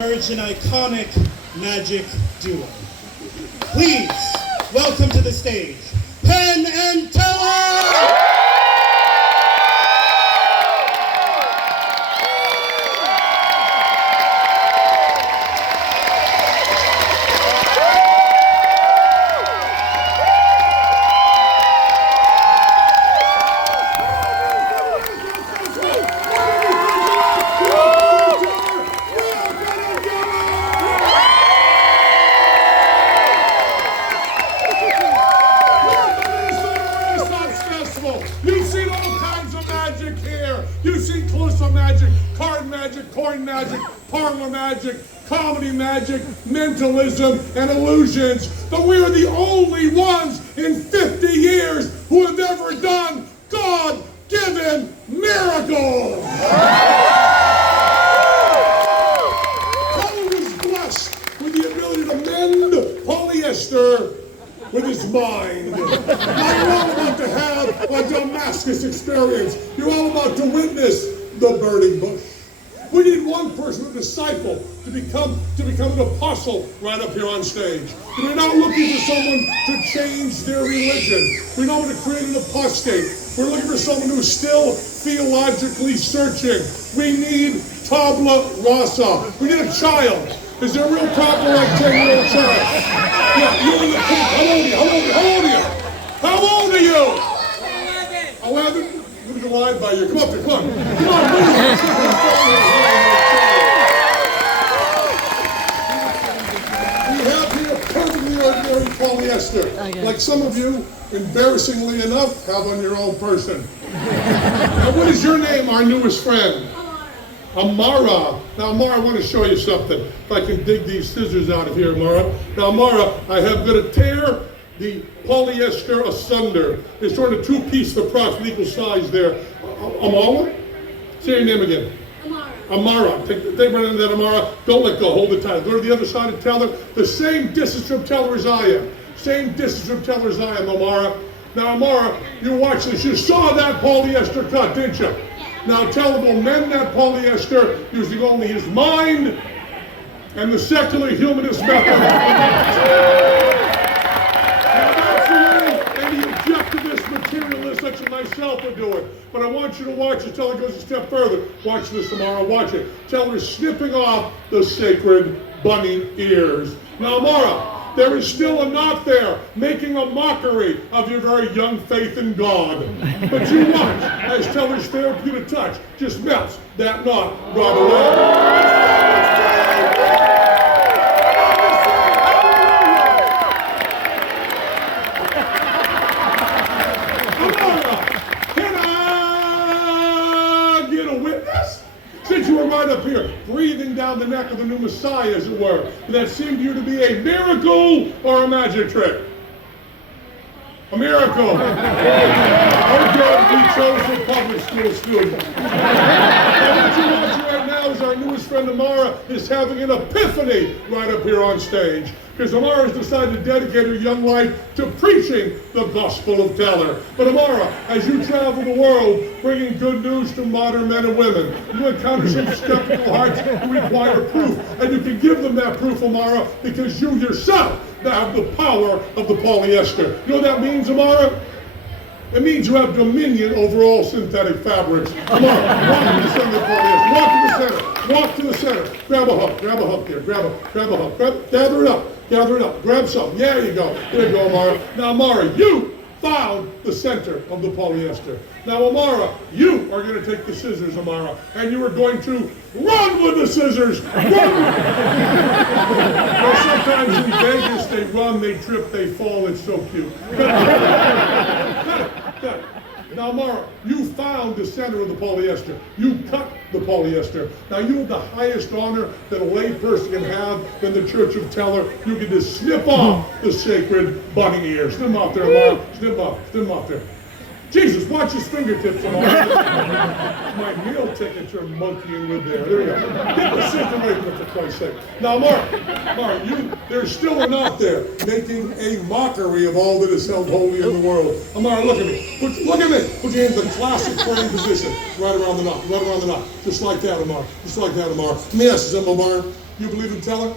Emerge an iconic magic duo. Please welcome to the stage, Penn and Teller! You've seen all kinds of magic here. You've seen closer magic, card magic, coin magic, parlor magic, comedy magic, mentalism, and illusions. But we're the only ones in 50 years who have ever done God-given miracles. Teller was blessed with the ability to mend polyester with his mind. Now you're all about to have a Damascus experience. You're all about to witness the burning bush. We need one person, a disciple, to become an apostle right up here on stage. And we're not looking for someone to change their religion. We're not going to create an apostate. We're looking for someone who's still theologically searching. We need tabula rasa. We need a child. Is there a real problem like 10-year-old child? Yeah, you're in the pink. How old are you? 11? Look at the line by you. Come up there, come on. Come on, move. We have here perfectly ordinary polyester. Like some of you, embarrassingly enough, have on your own person. Now, what is your name, our newest friend? Amara. Now, Amara, I want to show you something. If I can dig these scissors out of here, Amara. Now, Amara, I have got to tear the polyester asunder. It's sort of two-piece, the approximate equal size there. Amara? Say your name again. Amara. Take right into that, Amara. Don't let go. Hold it tight. Go to the other side of Teller. The same distance from Teller as I am. Same distance from Teller as I am, Amara. Now, Amara, you watch this. You saw that polyester cut, didn't you? Now, Teller will mend that polyester using only his mind and the secular humanist method. Now, that's the way any objectivist materialist such as myself would do it. But I want you to watch it. Teller goes a step further. Watch this tomorrow. Watch it. Teller is snipping off the sacred bunny ears. Now, Amara, there is still a knot there, making a mockery of your very young faith in God. But you watch, as Teller's therapeutic touch just melts that knot right away. Can I get a witness? Since you were right up here, breathing down the neck of the new Messiah, as it were, that seemed to you to be a miracle or a magic trick? A miracle. Okay, we chose a public school student. And what you're watching right now is our newest friend Amara is having an epiphany right up here on stage. Because Amara has decided to dedicate her young life to preaching the gospel of Teller. But Amara, as you travel the world bringing good news to modern men and women, you encounter some skeptical hearts who require proof. And you can give them that proof, Amara, because you yourself now have the power of the polyester. You know what that means, Amara? It means you have dominion over all synthetic fabrics. Amara, walk to the center of the polyester. Walk to the center. Walk to the center. Grab a hook here. Grab a hook. Gather it up. Grab some. Yeah, there you go. There you go, Amara. Now, Amara, you found the center of the polyester. Now, Amara, you are going to take the scissors, Amara, and you are going to run with the scissors. Run! Well, sometimes in Vegas, they run, they trip, they fall. It's so cute. Cut it. Now, Amara, you found the center of the polyester. You cut the polyester. Now, you have the highest honor that a lay person can have in the Church of Teller. You can just snip off the sacred bunny ears. Snip them off there, Amara. Snip them off there. Jesus, watch his fingertips, Amara. My meal tickets are monkeying with there. There you go. Get the system away from it, for Christ's sake. Now, Amara, there's still a knot there, making a mockery of all that is held holy in the world. Amara, look at me. Look at me. Put your hand in the classic praying position. Right around the knot. Just like that, Amara. Let me ask you something, Amara. You believe in Teller?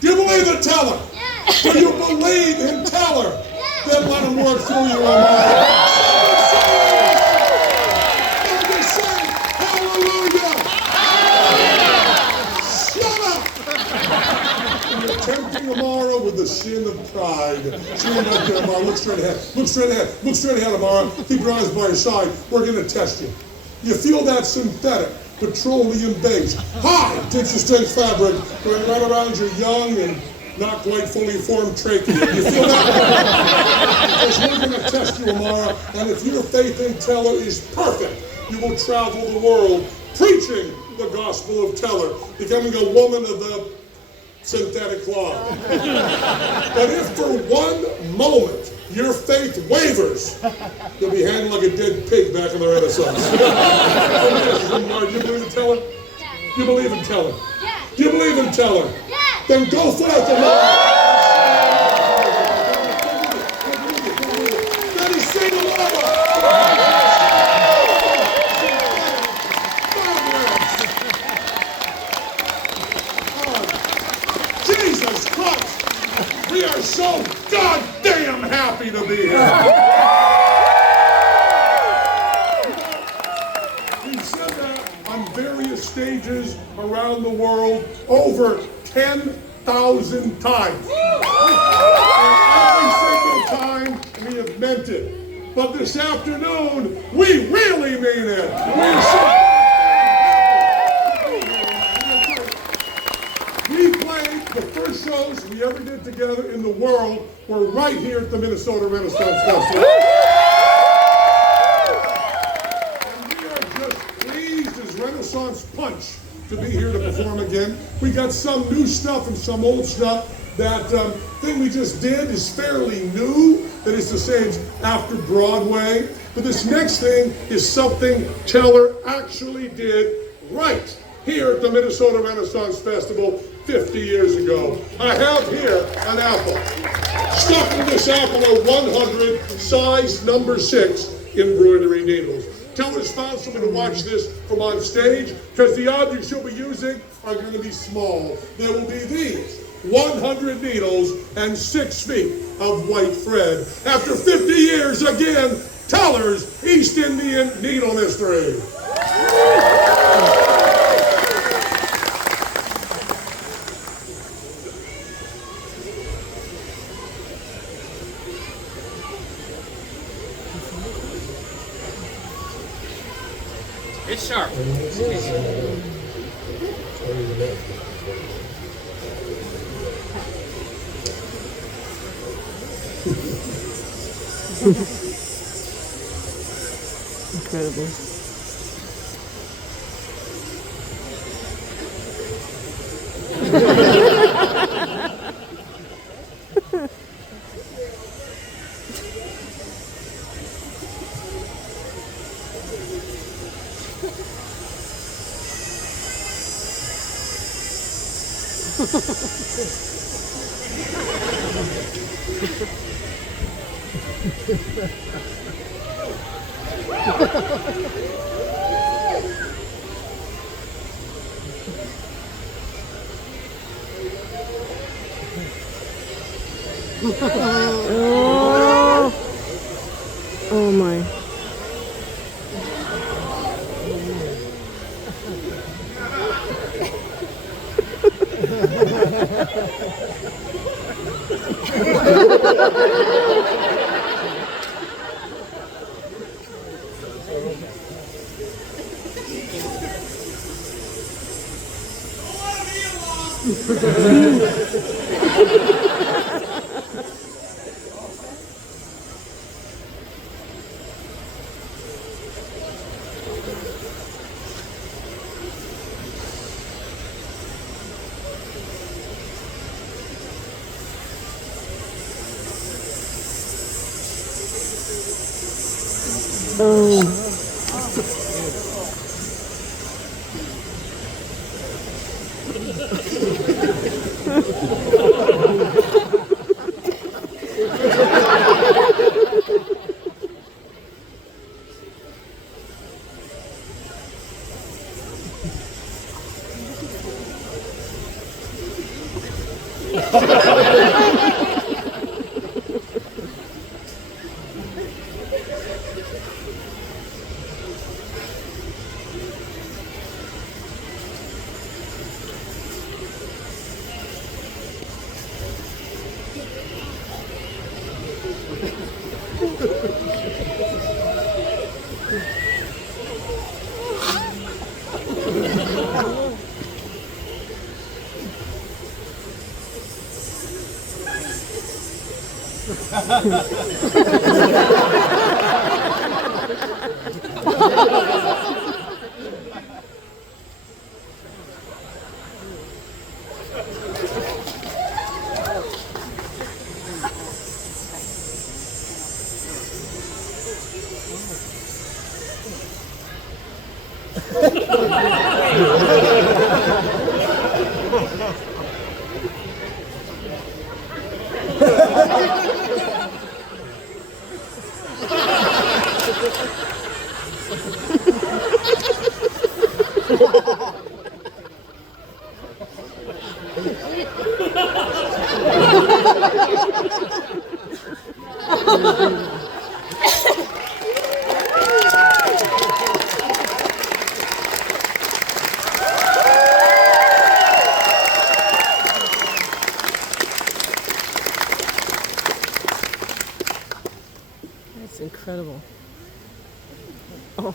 Do you believe in Teller? Yes. Do you believe in Teller? Yes. Then let him work through you, Amara. Somebody say hallelujah. Shut up. You're tempting Amara with the sin of pride. Stand up there, Amara. Look straight ahead. Look straight ahead. Look straight ahead, Amara. Keep your eyes by your side. We're going to test you. You feel that synthetic, petroleum-based, high tension-strength fabric going right around your young and not quite fully formed trachea. You feel that? Because we're going to test you, Amara, and if your faith in Teller is perfect, you will travel the world preaching the gospel of Teller, becoming a woman of the synthetic cloth. But if for one moment your faith wavers, you'll be hanging like a dead pig back in the Renaissance. Do you believe in Teller? Yes. Do you believe in Teller? Yes. Do you believe in Teller? Yes. Then go forth and Daddy, sing along. Jesus Christ! We are so goddamn happy to be here. We've said that on various stages around the world over 10,000 times. And every single time we have meant it. But this afternoon, we really mean it. We're so We played the first shows we ever did together in the world were right here at the Minnesota Renaissance Festival. And we are just pleased as Renaissance Punch to be here to perform again. We got some new stuff and some old stuff. That thing we just did is fairly new. That is to say, it's after Broadway. But this next thing is something Teller actually did right here at the Minnesota Renaissance Festival 50 years ago. I have here an apple. Stuck in this apple are 100 size number 6 embroidery needles. Teller's found someone to watch this from on stage because the objects you'll be using are going to be small. There will be these 100 needles and 6 feet of white thread. After 50 years, again, Teller's East Indian needle mystery. It's sharp. Incredible. Oh my. Oh. That's incredible. Oh.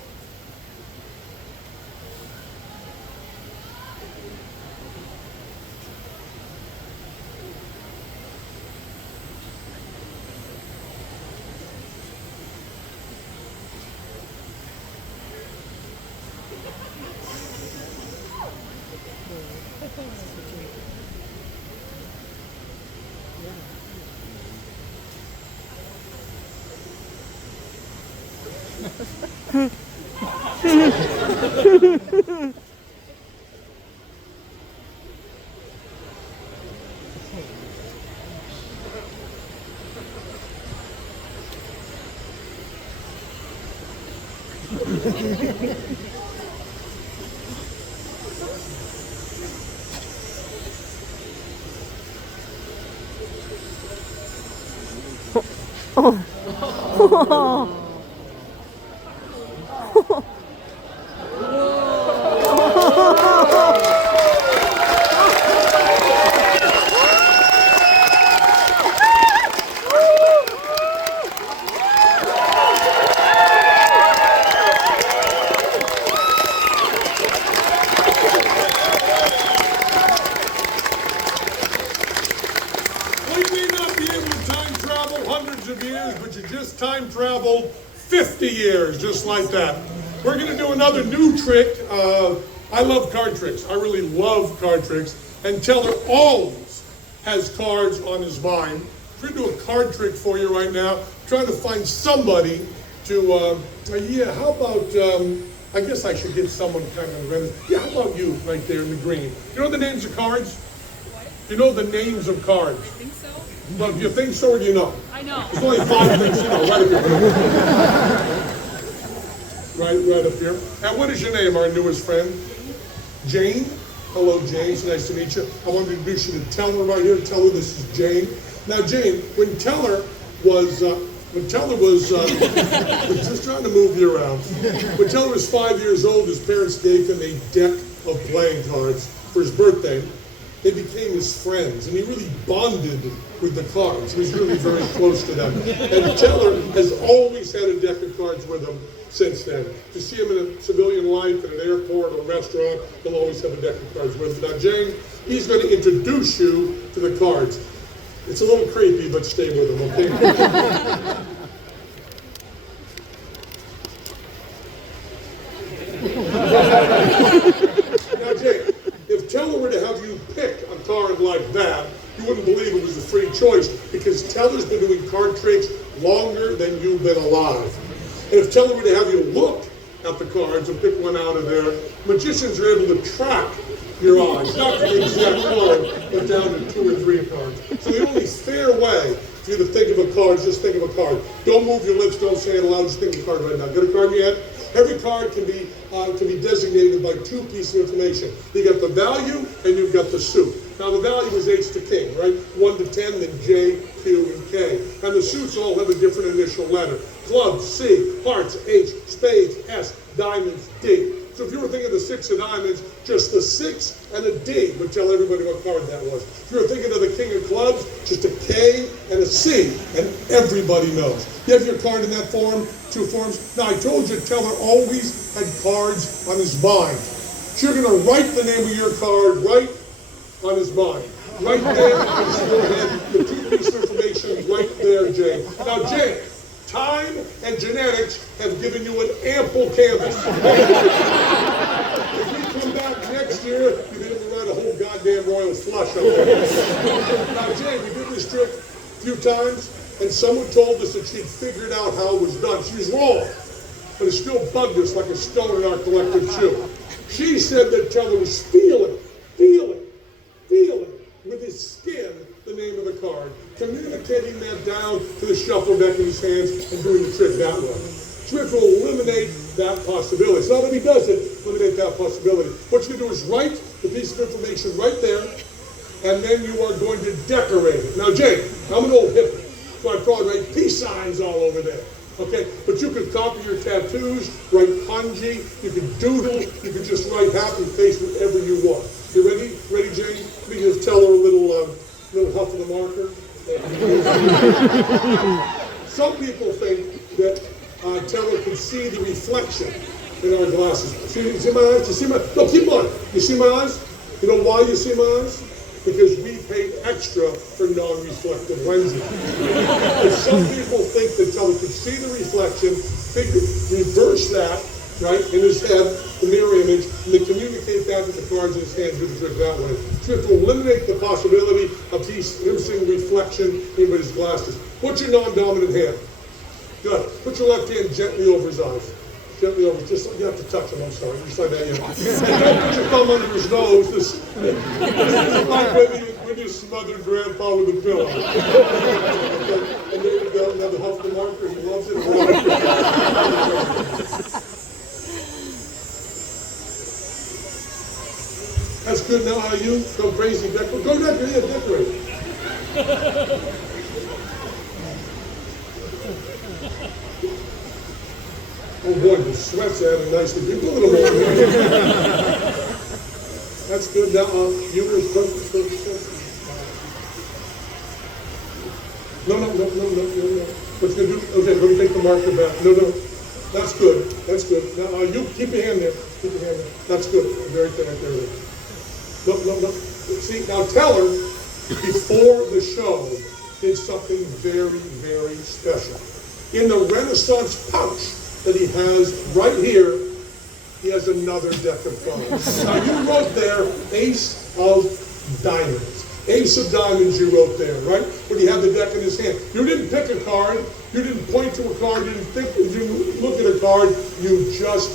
Oh. Time travel 50 years, just like that. We're going to do another new trick. I love card tricks. I really love card tricks. And Teller always has cards on his mind. We're going to do a card trick for you right now. Trying to find somebody to, yeah, how about, I guess I should get someone kind of random. Yeah, how about you right there in the green? You know the names of cards? What? You know the names of cards? I think so. Well, do you think so or do you know? I know. There's only 5 things you know, right up here. Right up here. And what is your name, our newest friend? Jane? Hello, Jane. It's nice to meet you. I want to introduce you to Teller right here. Teller, this is Jane. Now, Jane, when Teller was just trying to move you around. When Teller was 5 years old, his parents gave him a deck of playing cards for his birthday. They became his friends, and he really bonded with the cards. He was really very close to them. And Teller has always had a deck of cards with him since then. If you see him in a civilian life, at an airport or a restaurant, he'll always have a deck of cards with him. Now, Jane, he's going to introduce you to the cards. It's a little creepy, but stay with him, okay? Now, Jane, if Teller were to have you pick a card like that, you wouldn't believe it was a free choice, because Teller's been doing card tricks longer than you've been alive. And if Teller were to have you look at the cards and pick one out of there, magicians are able to track your eyes, not the exact card, but down to 2 or 3 cards. So the only fair way for you to think of a card is just think of a card. Don't move your lips, don't say it aloud, just think of a card right now. Get a card in your head? Every card can be designated by two pieces of information. You got the value and you've got the suit. Now the value is ace to king, right? 1 to 10, then J, Q, and K. And the suits all have a different initial letter. Clubs, C, hearts, H, spades, S, diamonds, D. So if you were thinking of the 6 of diamonds, just the 6 and a D would tell everybody what card that was. If you were thinking of the king of clubs, just a K and a C, and everybody knows. You have your card in that form, two forms. Now I told you Teller always had cards on his mind. So you're going to write the name of your card right on his mind. Right there on his forehead, the two pieces of information right there, Jay. Now Jay, time and genetics have given you an ample canvas. If we come back next year, you'll be able to write a whole goddamn royal flush up there. Now, Jay, we did this trick a few times, and someone told us that she'd figured out how it was done. She was wrong, but it still bugged us like a stone in our collective shoe. She said that Teller was feeling with his skin the name of the card, communicating that down to the shuffle deck in his hands and doing the trick that way. Trick will eliminate that possibility. It's not that he does it, eliminate that possibility. What you can do is write the piece of information right there, and then you are going to decorate it. Now, Jake, I'm an old hippie, so I probably write peace signs all over there. Okay, but you could copy your tattoos, write kanji, you could doodle, you could just write happy face, whatever you want. You ready? Ready, Jane? We just tell her a little huff of the marker. Some people think that Teller can see the reflection in our glasses. See my eyes? You see my? No, keep on. You see my eyes? You know why you see my eyes? Because we paid extra for non-reflective lenses. And some people think that Teller could see the reflection, reverse that, right, in his head, the mirror image, and then communicate that with the cards in his hand, do the trick that way. Trick will eliminate the possibility of him seeing reflection in his glasses. What's your non-dominant hand? Good. Put your left hand gently over his eyes. Gently over, just you have to touch him, I'm sorry. Just like that, yeah. Don't put your thumb under his nose. This is like when you smothered Grandpa with a pillow. And there you go, now the huff the marker, he loves it. That's good. Now how you go crazy, decorate. Go decorate, yeah, decorate. Oh boy, the sweat's adding nicely. Do a little more. That's good. Now, you were No. What you gonna do? Okay, let me take the marker back. No. That's good. That's good. Now, you keep your hand there. Keep your hand there. That's good. Very thin right there. No. See, now Teller, before the show, did something very, very special. In the Renaissance pouch that he has right here, he has another deck of cards. Now you wrote there, Ace of Diamonds. Ace of Diamonds you wrote there, right? When he had the deck in his hand. You didn't pick a card, you didn't point to a card, you didn't look at a card, you just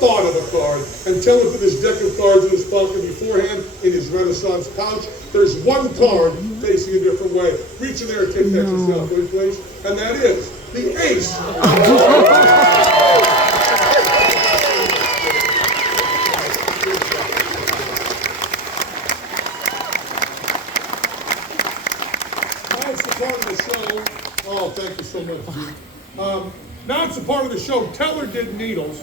thought of a card. And Teller put this deck of cards in his pocket beforehand, in his Renaissance pouch. There's one card facing a different way. Reach in there and take that yourself, please. And that is the Ace. Oh, thank you so much. Now it's a part of the show. Teller did needles,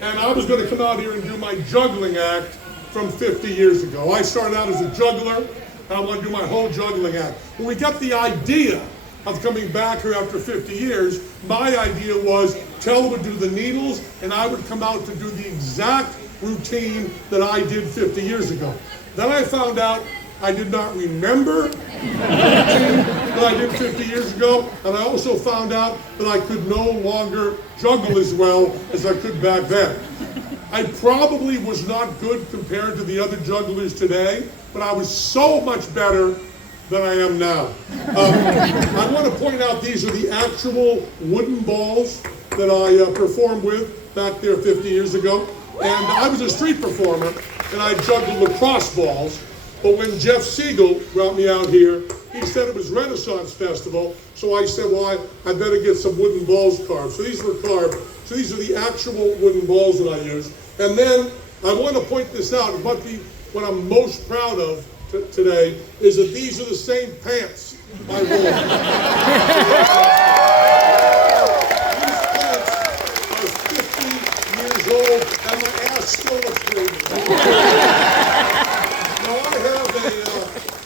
and I was going to come out here and do my juggling act from 50 years ago. I started out as a juggler, and I want to do my whole juggling act. When we got the idea of coming back here after 50 years, my idea was Teller would do the needles, and I would come out to do the exact routine that I did 50 years ago. Then I found out I did not remember the routine that I did 50 years ago, and I also found out that I could no longer juggle as well as I could back then. I probably was not good compared to the other jugglers today, but I was so much better than I am now. I want to point out these are the actual wooden balls that I performed with back there 50 years ago. And I was a street performer, and I juggled lacrosse balls. But when Jeff Siegel brought me out here, He said it was Renaissance Festival, so I said, well, I better get some wooden balls carved. So these were carved. So these are the actual wooden balls that I used. And then I want to point this out. What I'm most proud of today is that these are the same pants I wore. These pants are 50 years old, and my ass still looks great. Now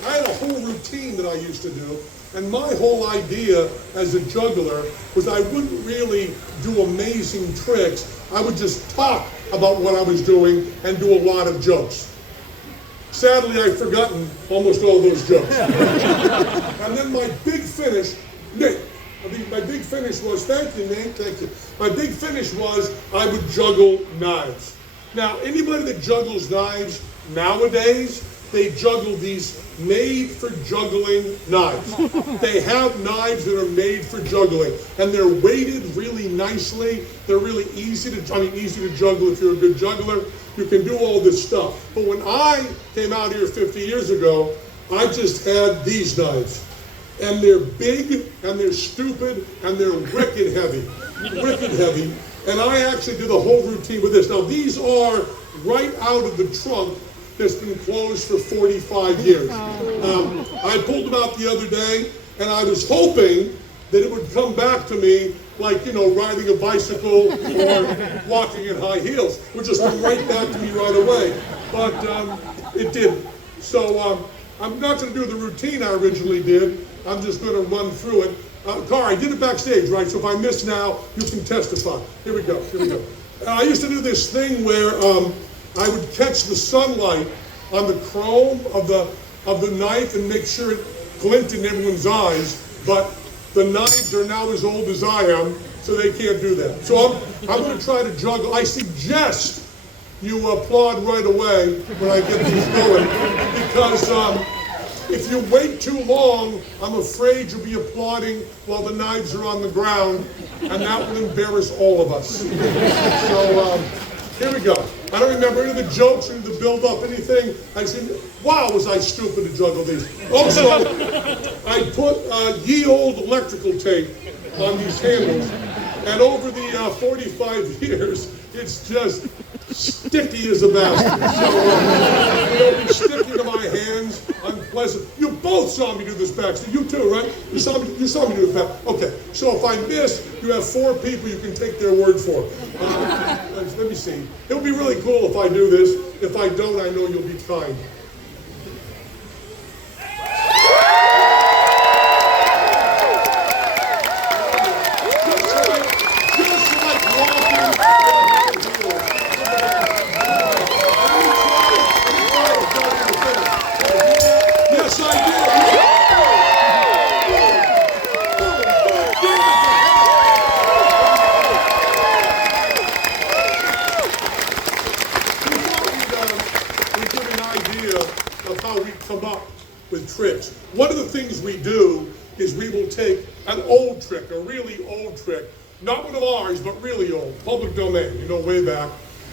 I had a whole routine that I used to do, and my whole idea as a juggler was I wouldn't really do amazing tricks. I would just talk about what I was doing and do a lot of jokes. Sadly, I've forgotten almost all those jokes. And then my big finish, Nick, my big finish was, thank you, Nick, thank you. My big finish was I would juggle knives. Now, anybody that juggles knives nowadays, they juggle these made-for-juggling knives. They have knives that are made for juggling, and they're weighted really nicely. They're really easy to juggle if you're a good juggler. You can do all this stuff. But when I came out here 50 years ago, I just had these knives. And they're big, and they're stupid, and they're wicked heavy. Wicked heavy. And I actually did the whole routine with this. Now, these are right out of the trunk that's been closed for 45 years. I pulled them out the other day, and I was hoping that it would come back to me like, riding a bicycle or walking in high heels. It would just come right back to me right away. But it didn't. So I'm not going to do the routine I originally did. I'm just going to run through it. Car, I did it backstage, right? So if I miss now, you can testify. Here we go. I used to do this thing where I would catch the sunlight on the chrome of the knife and make sure it glinted in everyone's eyes, but the knives are now as old as I am, so they can't do that. So I'm going to try to juggle. I suggest you applaud right away when I get these going, because if you wait too long, I'm afraid you'll be applauding while the knives are on the ground, and that will embarrass all of us. So here we go. I don't remember any of the jokes, any of the build-up, anything. I said, wow, was I stupid to juggle these. Also, I put ye old electrical tape on these handles, and over the 45 years, it's just sticky as a bastard. So it'll be sticking to my hands, unpleasant. You both saw me do this backstage. You too, right? You saw me do it back. Okay, so if I miss, you have 4 people you can take their word for. Let me see. It would be really cool if I do this. If I don't, I know you'll be kind. Tricks. One of the things we do is we will take an old trick, a really old trick, not one of ours, but really old, public domain, way back,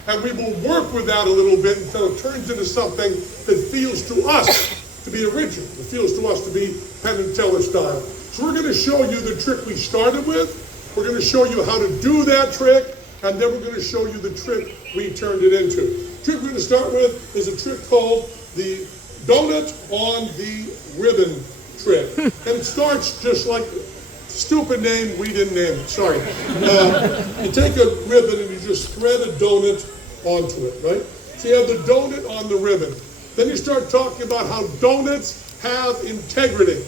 and we will work with that a little bit until it turns into something that feels to us to be original. It feels to us to be Penn and Teller style. So we're going to show you the trick we started with, we're going to show you how to do that trick, and then we're going to show you the trick we turned it into. The trick we're going to start with is a trick called the donut on the ribbon trick. And it starts just like, stupid name, we didn't name it, sorry. You take a ribbon and you just thread a donut onto it, right? So you have the donut on the ribbon. Then you start talking about how donuts have integrity.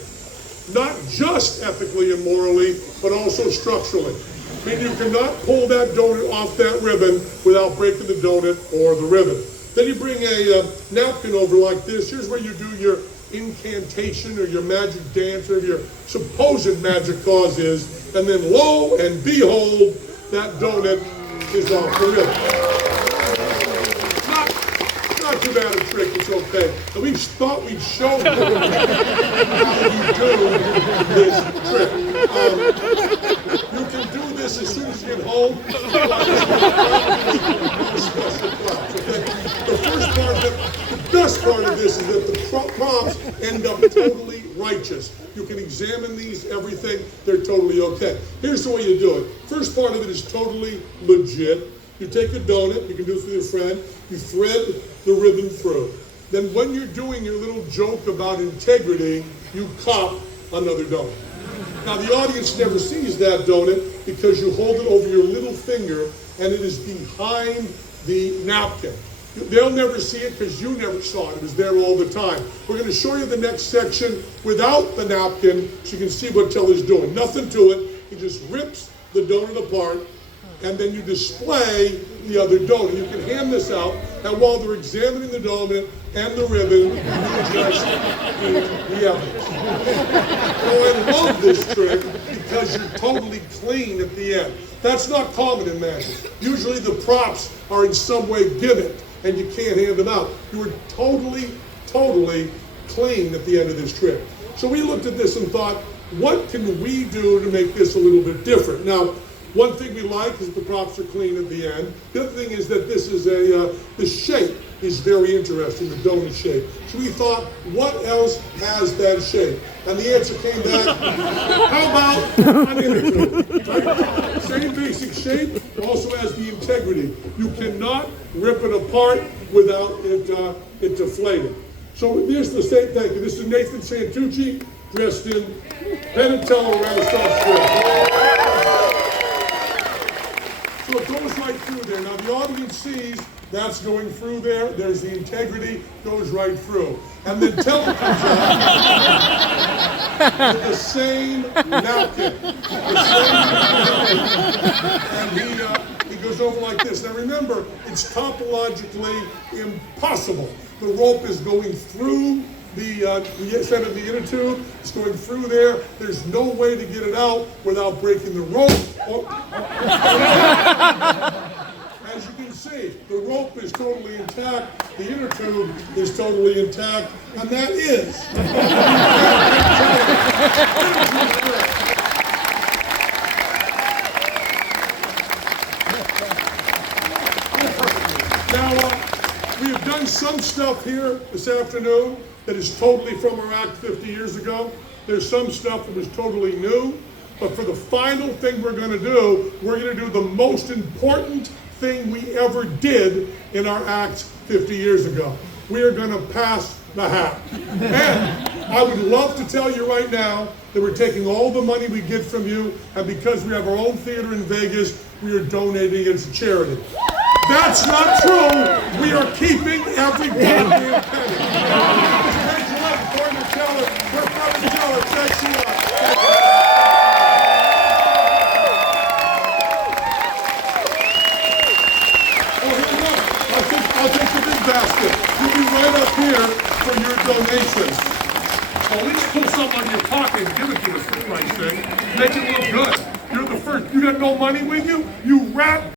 Not just ethically and morally, but also structurally. I mean, you cannot pull that donut off that ribbon without breaking the donut or the ribbon. Then you bring a napkin over like this. Here's where you do your incantation or your magic dance or your supposed magic cause is. And then lo and behold, that donut is off the ribbon. Not too bad a trick, it's okay. And we thought we'd show you how you do this trick. You can do this as soon as you get home. The first part of it, the best part of this is that the prompts end up totally righteous. You can examine these, everything, they're totally okay. Here's the way you do it. First part of it is totally legit. You take a donut, you can do it with your friend, you thread the ribbon through. Then when you're doing your little joke about integrity, you cop another donut. Now the audience never sees that donut because you hold it over your little finger and it is behind the napkin. They'll never see it because you never saw it. It was there all the time. We're going to show you the next section without the napkin so you can see what Teller's doing. Nothing to it. He just rips the donut apart and then you display the other donut. You can hand this out, and while they're examining the donut and the ribbon, you just eat the evidence. So I love this trick because you're totally clean at the end. That's not common in magic. Usually the props are in some way gimmicked and you can't hand them out. You were totally clean at the end of this trick. So we looked at this and thought, what can we do to make this a little bit different? Now, one thing we like is the props are clean at the end. The other thing is that this is the shape is very interesting, the donut shape. So we thought, what else has that shape? And the answer came back, how about an anecdote? Right? Same basic shape, also has the integrity. You cannot rip it apart without it deflating. So here's the same, thank you. This is Nathan Santucci, dressed in Penn and Teller Renaissance Trick. So it goes right through there. Now the audience sees that's going through there. There's the integrity, goes right through. And then Teller comes out with the same napkin. And he goes over like this. Now remember, it's topologically impossible. The rope is going through the center of the inner tube. It's going through there. There's no way to get it out without breaking the rope. As you can see, the rope is totally intact. The inner tube is totally intact. And that is. Now, we have done some stuff here this afternoon that is totally from our act 50 years ago. There's some stuff that was totally new. But for the final thing we're going to do, we're going to do the most important thing we ever did in our acts 50 years ago. We are going to pass the hat. And I would love to tell you right now that we're taking all the money we get from you, and because we have our own theater in Vegas, we are donating it to charity. That's not true. We are keeping every goddamn penny. Thank you, Penn and Teller. We're Penn and Teller. Thanks a lot. I'll take the big basket. You'll be right up here for your donations. Well, at least pull something on your pocket and give it to us for Christ's sake. Make it look good. You're the first. You got no money with you? You rat.